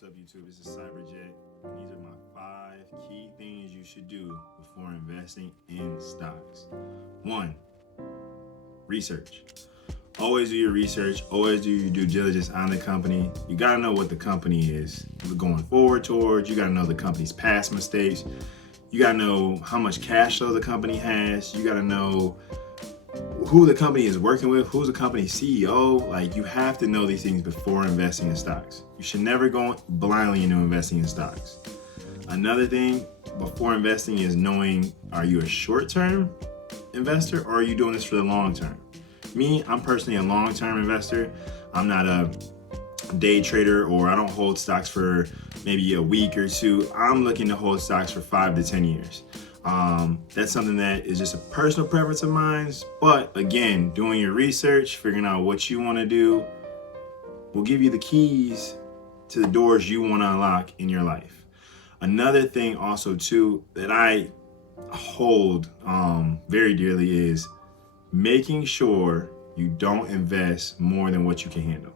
What's up, YouTube? This is Cyberjet, and these are my 5 key things you should do before investing in stocks. 1. Research. Always do your research. Always do your due diligence on the company. You gotta know what the company is going forward towards. You gotta know the company's past mistakes. You gotta know how much cash flow the company has. You gotta know who the company is working with, who's the company's CEO. Like, you have to know these things before investing in stocks. You should never go blindly into investing in stocks. Another thing before investing is knowing, are you a short-term investor or are you doing this for the long term? Me, I'm personally a long-term investor. I'm not a day trader, or I don't hold stocks for maybe a week or two. I'm looking to hold stocks for 5 to 10 years. That's something that is just a personal preference of mine. But again, doing your research, figuring out what you want to do will give you the keys to the doors you want to unlock in your life. Another thing also too that I hold very dearly is making sure you don't invest more than what you can handle.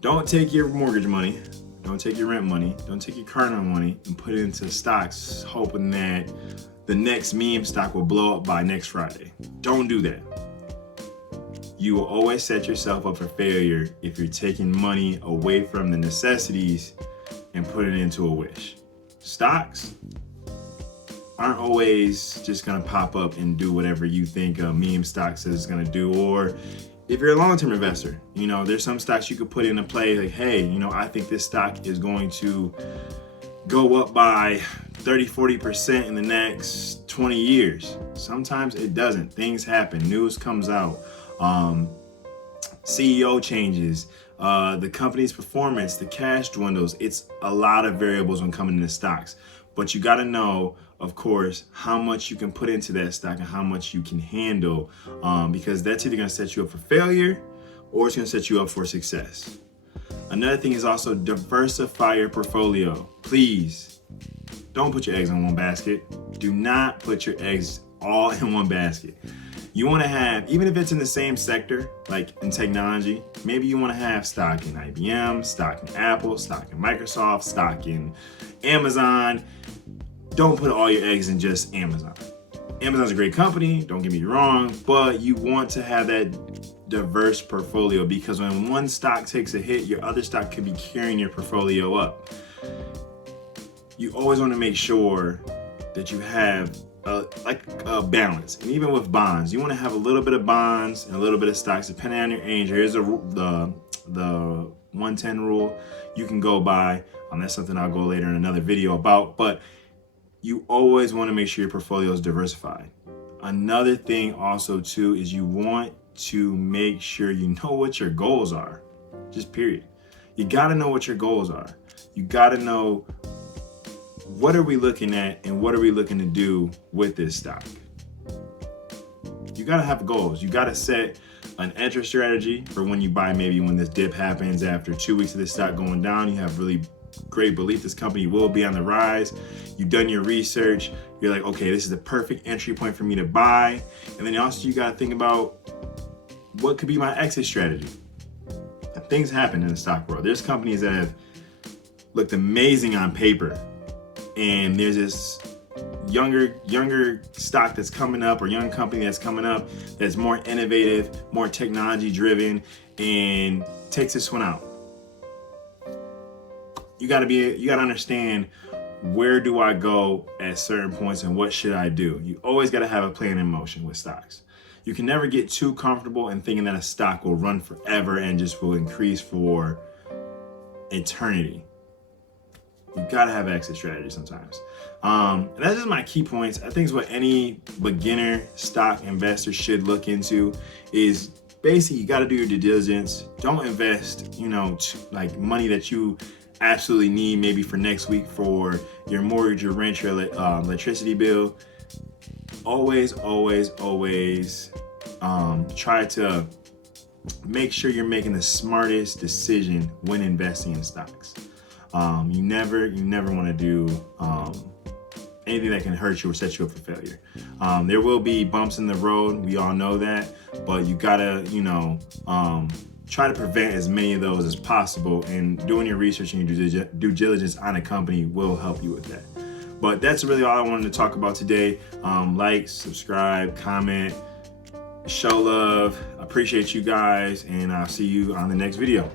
Don't take your mortgage money, don't take your rent money, don't take your car note money and put it into stocks hoping that the next meme stock will blow up by next Friday. Don't do that. You will always set yourself up for failure if you're taking money away from the necessities and putting it into a wish. Stocks aren't always just gonna pop up and do whatever you think a meme stock is gonna do. Or if you're a long-term investor, there's some stocks you could put into play like, hey, I think this stock is going to go up by 30-40% in the next 20 years. Sometimes it doesn't. Things happen. News comes out. CEO changes. The company's performance, the cash dwindles. It's a lot of variables when coming into stocks. But you got to know, of course, how much you can put into that stock and how much you can handle, because that's either going to set you up for failure or it's going to set you up for success. Another thing is also diversify your portfolio. Please don't put your eggs in one basket. Do not put your eggs all in one basket. You want to have, even if it's in the same sector, like in technology, maybe you want to have stock in IBM, stock in Apple, stock in Microsoft, stock in Amazon. Don't put all your eggs in just Amazon. Amazon's a great company, don't get me wrong, but you want to have that diverse portfolio, because when one stock takes a hit, your other stock could be carrying your portfolio up. You always want to make sure that you have a balance. And even with bonds, you want to have a little bit of bonds and a little bit of stocks depending on your age. Here's the 110 rule you can go by. That's something I'll go later in another video about, but you always want to make sure your portfolio is diversified. Another thing also too is you want to make sure you know what your goals are. Just period. You got to know what your goals are. You got to know, what are we looking at and what are we looking to do with this stock? You got to have goals. You got to set an entry strategy for when you buy. Maybe when this dip happens after 2 weeks of this stock going down, you have really great belief this company will be on the rise. You've done your research. You're like, okay, this is the perfect entry point for me to buy. And then also you got to think about, what could be my exit strategy? Things happen in the stock world. There's companies that have looked amazing on paper, and there's this younger stock that's coming up, or young company that's coming up that's more innovative, more technology driven, and takes this one out. You got to understand, where do I go at certain points and what should I do? You always got to have a plan in motion with stocks. You can never get too comfortable in thinking that a stock will run forever and just will increase for eternity. You gotta have exit strategy sometimes. And that's just my key points. I think it's what any beginner stock investor should look into is basically, you gotta do your due diligence. Don't invest, like money that you absolutely need maybe for next week for your mortgage, your rent, your electricity bill. Always try to make sure you're making the smartest decision when investing in stocks. You never want to do anything that can hurt you or set you up for failure. There will be bumps in the road. We all know that, but you gotta, try to prevent as many of those as possible, and doing your research and your due diligence on a company will help you with that. But that's really all I wanted to talk about today. Like, subscribe, comment, show love. Appreciate you guys, and I'll see you on the next video.